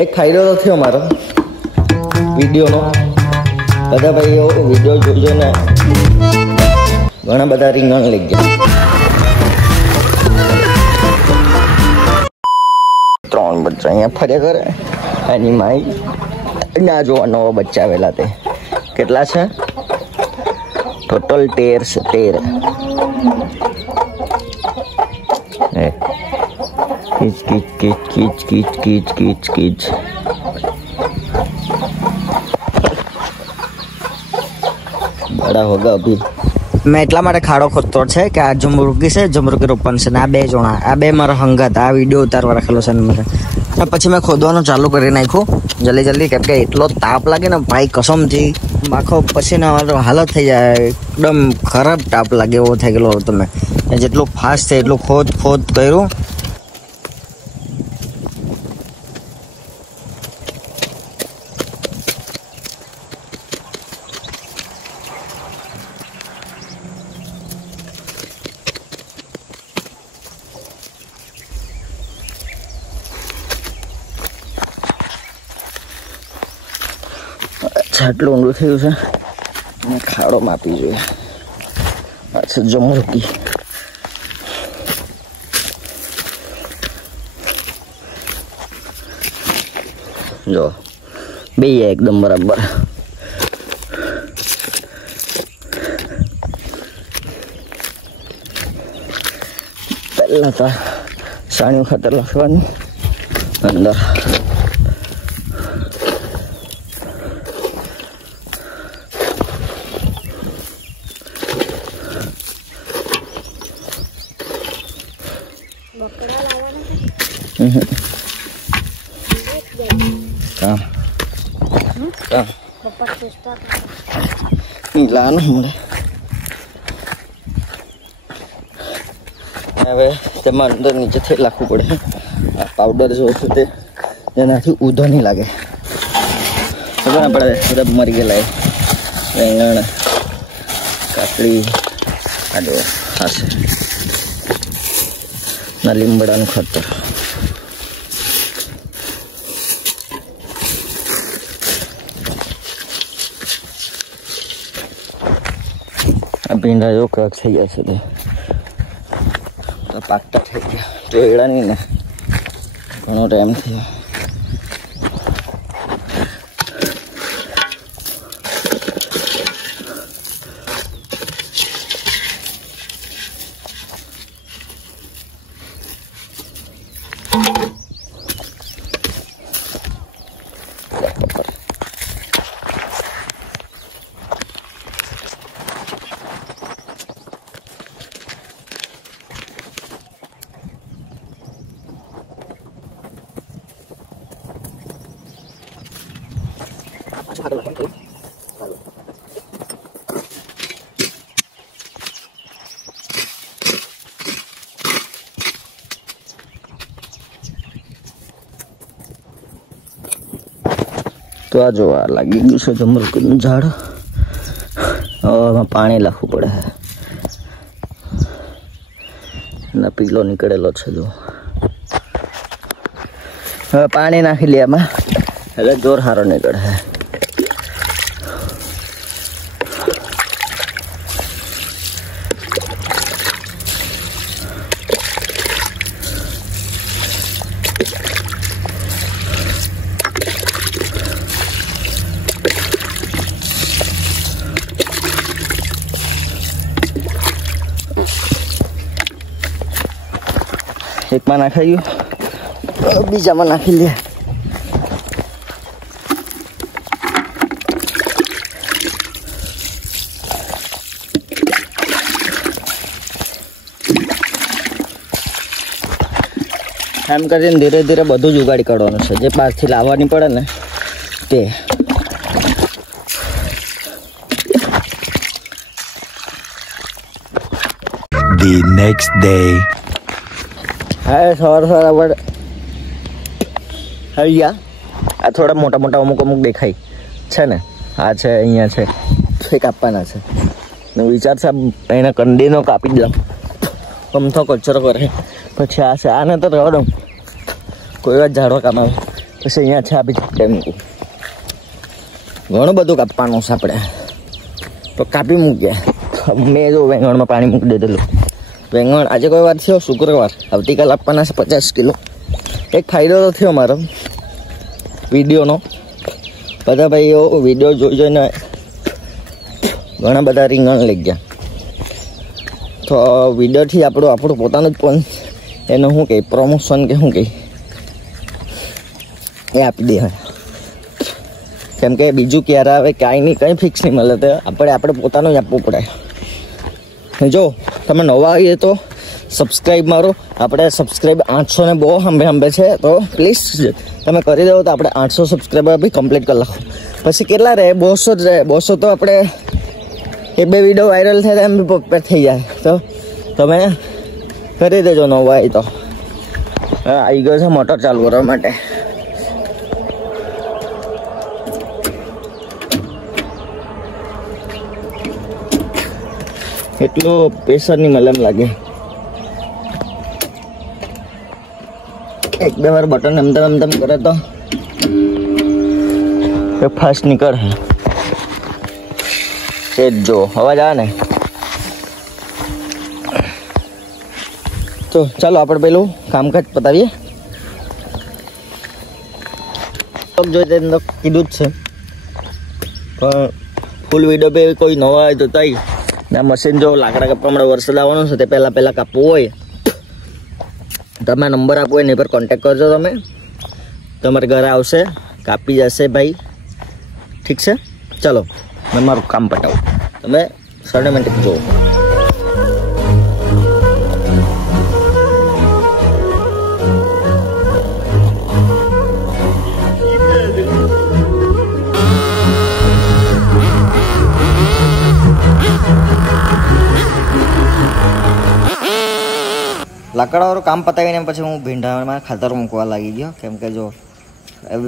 એક ફાયદો તો થયો મારો વિડીયોનો. બધા ભાઈઓ વિડીયો જોજો ને ઘણા બધા રીંગણ લઈ ગયા. 3 બચ્ચા અહીંયા ફર્યા કરે. એની માઈ ના જોવા નવો બચ્ચા આવેલા તે કેટલા છે ટોટલ 13 किच किच किच किच किच किच किच किच बड़ा होगा अभी. मैं એટલા માટે ખાડો ખોદતો છે કે આ જમરૂકી છે, જમરૂકી રોપણ છે ને આ 2 જણા, આ 2 મારા હંગાત આ વિડીયો ઉતારવા રાખેલો છે ને મારે. પછી મેં ખોદવાનું ચાલુ કરી નાખ્યું જલ્દી કેમ કે એટલો તાપ લાગે ને ભાઈ કસમથી આખો પછી ને હાલત થઈ જાય, એકદમ ખરાબ તાપ લાગે એવો થઈ ગયેલો. તમે જેટલું ફાસ્ટ છે એટલું ખોદ કર્યું. આટલું ઊંડું થયું છે અને ખાડો માપી જોઈએ. પાછું જમરૂકી જો 2 એકદમ બરાબર. પહેલા તો સાણિયું ખાતર નાખવાનું અંદર. હવે તેમાં અંદર નીચેથી નાખવું પડે આ પાવડર જો છે તે, જેનાથી ઊંધો નહીં લાગે. ખબર ના પડે બધા મરી ગયેલા રીંગણ કાકડી આડો ખાશે ના લીમડાનું ખાતર. આ ભીંડા જો ક્યાંક થઈ ગયા છે તે પાકતા થઈ ગયા તો એડા નહીં ને ઘણો ટાઈમ થયો. તો આ જો આ લાગી ગયું છે જમરૂકીનું ઝાડ. હવે પાણી નાખવું પડે અને પીલો નીકળેલો છે જો. હવે પાણી નાખી લે એમાં એટલે જોર સારો નીકળે. એકમાં નાખાઈ ગયું, બીજામાં નાખી લે. એમ કરીને ધીરે ધીરે બધું જ ઉગાડી કાઢવાનું છે, જે બહારથી લાવવાની પડે ને તે. The next day. હા સવાર આપણે આવી ગયા. આ થોડા મોટા અમુક દેખાય છે ને, આ છે અહીંયા છે તે કાપવાના છે. વિચાર છે એના કંડીનો કાપી દઉં, ગમતો કચરો કરે. પછી આ છે આને તો રહેવા દઉં, કોઈ વાર ઝાડવા કામ આવે. પછી અહીંયા છે આ બી મૂકું. ઘણું બધું કાપવાનું છે આપણે તો કાપી મૂકીએ. મેં જો વેંગણમાં પાણી મૂકી દીધેલું. વેંગણ આજે કોઈ વાર થયો શુક્રવાર, આવતીકાલ આપવાના છે 50 કિલો. એક ફાયદો તો થયો મારો વિડીયોનો. બધા ભાઈઓ વિડીયો જોઈને ઘણા બધા રીંગણ લઈ ગયા. તો વિડીયોથી આપણું પોતાનું જ પણ એનું શું કહે પ્રમોશન કે શું કહે એ આપી દે. કેમ કે બીજું ક્યારે આવે કાંઈ નહીં, કંઈ ફિક્સ નહીં મળે. તો આપણે પોતાનું જ આપવું પડે. જો તમે નવા આવીએ તો સબસ્ક્રાઈબ મારો. આપણે સબસ્ક્રાઈબ 800 ને બહુ હંબે છે, તો પ્લીઝ તમે કરી દો તો આપણે 800 સબસ્ક્રાઈબર બી કમ્પ્લીટ કરી નાખો. પછી કેટલા રહે? 200 જ રહે. 200 તો આપણે એ 2 વિડીયો વાયરલ થાય એમ બી પપ્પર થઈ જાય. તો તમે કરી દેજો નવા આવી તો. આવી ગયો છે મોટર ચાલુ કરવા માટે. એટલો પ્રેશર નહીં મળે એમ લાગે. 1-2 વાર બટન એમ તેમ કરે તો ફાસ્ટ નીકળે. એ જો અવાજ આવે ને. તો ચાલો આપણે પેલું કામકાજ પતાવીએ. જોઈ તો કીધું જ છે પણ ફૂલ વિડીયો પે કોઈ નવા હોય તો તઈ આ મશીન જો લાકડા કાપવા માટે વરસાદ આવવાનો છે તે પહેલાં કાપવું હોય તમે નંબર આપો એની પર કોન્ટેક્ટ કરજો. તમે તમારે ઘરે આવશે, કાપી જશે ભાઈ. ઠીક છે, ચાલો મેં મારું કામ પટાવું. તમે 7 મિનિટ જુઓ. લાકડાવાળું કામ પતાવીને પછી હું ભીંડામાં ખાતર મૂકવા લાગી ગયો. કેમ કે જો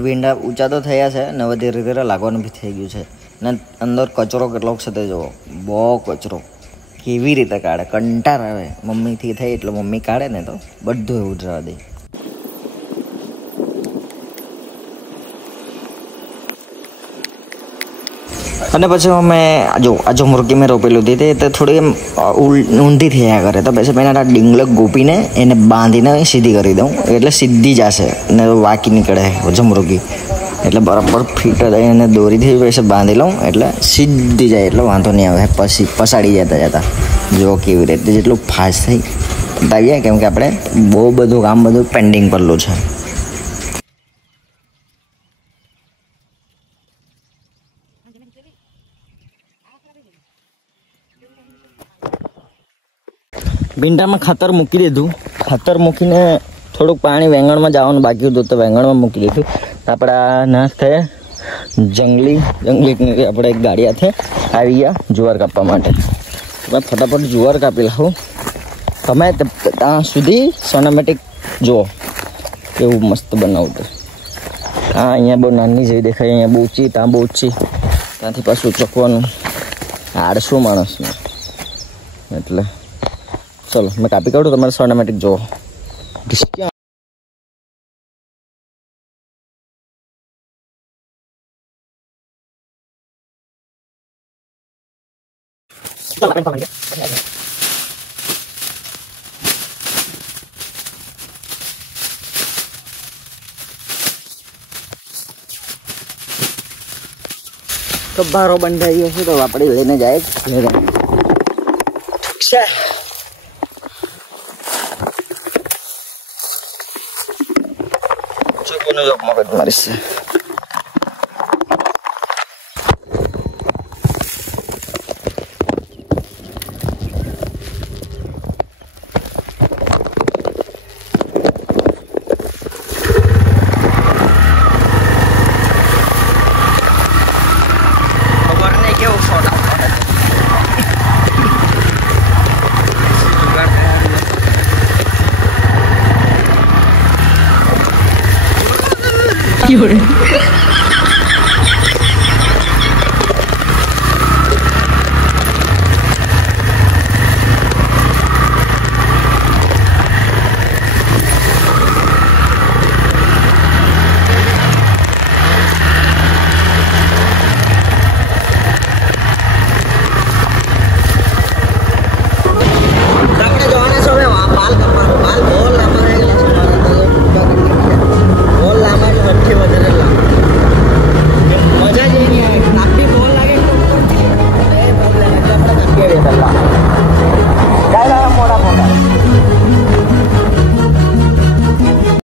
ભીંડા ઊંચા તો થયા છે ને હવે ધીરે ધીરે લાગવાનું બી થઈ ગયું છે. ને અંદર કચરો કેટલોક છે તે જુઓ, બહુ કચરો. કેવી રીતે કાઢે, કંટાળ આવે. મમ્મીથી થઈ એટલે મમ્મી કાઢે ને તો બધું એવું જ રહેવા દે. અને પછી અમે આજો મુરગી મેં રોપેલું હતી તે થોડી એમ ઊંધી થયા કરે. તો પછી મેં ડીંગલક ગોપીને એને બાંધીને સીધી કરી દઉં એટલે સીધી જશે ને વાકી નીકળે જમરૂગી. એટલે બરાબર ફીટ એને દોરીથી પછી બાંધી લઉં એટલે સીધી જાય એટલે વાંધો નહીં આવે. પછી પસાડી જતા જો કેવી રીતે જેટલું ફાસ્ટ થઈ બતાવીએ. કેમ કે આપણે બહુ બધું કામ બધું પેન્ડિંગ પડેલું છે. ભીંડામાં ખાતર મૂકી દીધું. ખાતર મૂકીને થોડુંક પાણી વેંગણમાં જવાનું બાકી હતું તો વેંગણમાં મૂકી દીધું. આપણા નાશ થયા જંગલી આપણે એક ગાડી હાથે આવી ગયા જુવાર કાપવા માટે. તમે ફટાફટ જુવાર કાપી લાવું. તમે ત્યાં સુધી સિનેમેટિક જુઓ કેવું મસ્ત બનાવતું. હા અહીંયા બહુ નાની જેવી દેખાય, અહીંયા બહુ ઊંચી, ત્યાં બહુ ઊંચી, ત્યાંથી પાછું ચોકવાનું આળસું માણસને. એટલે ચલો મેં કાપી કાઢું, તમારે સિનેમેટિક જુઓ. તો બારો બંધાઈ ગયો છે તો આપણે લઈને જાય છે. ચોકોનો જોક મગજ મારીશ.有人。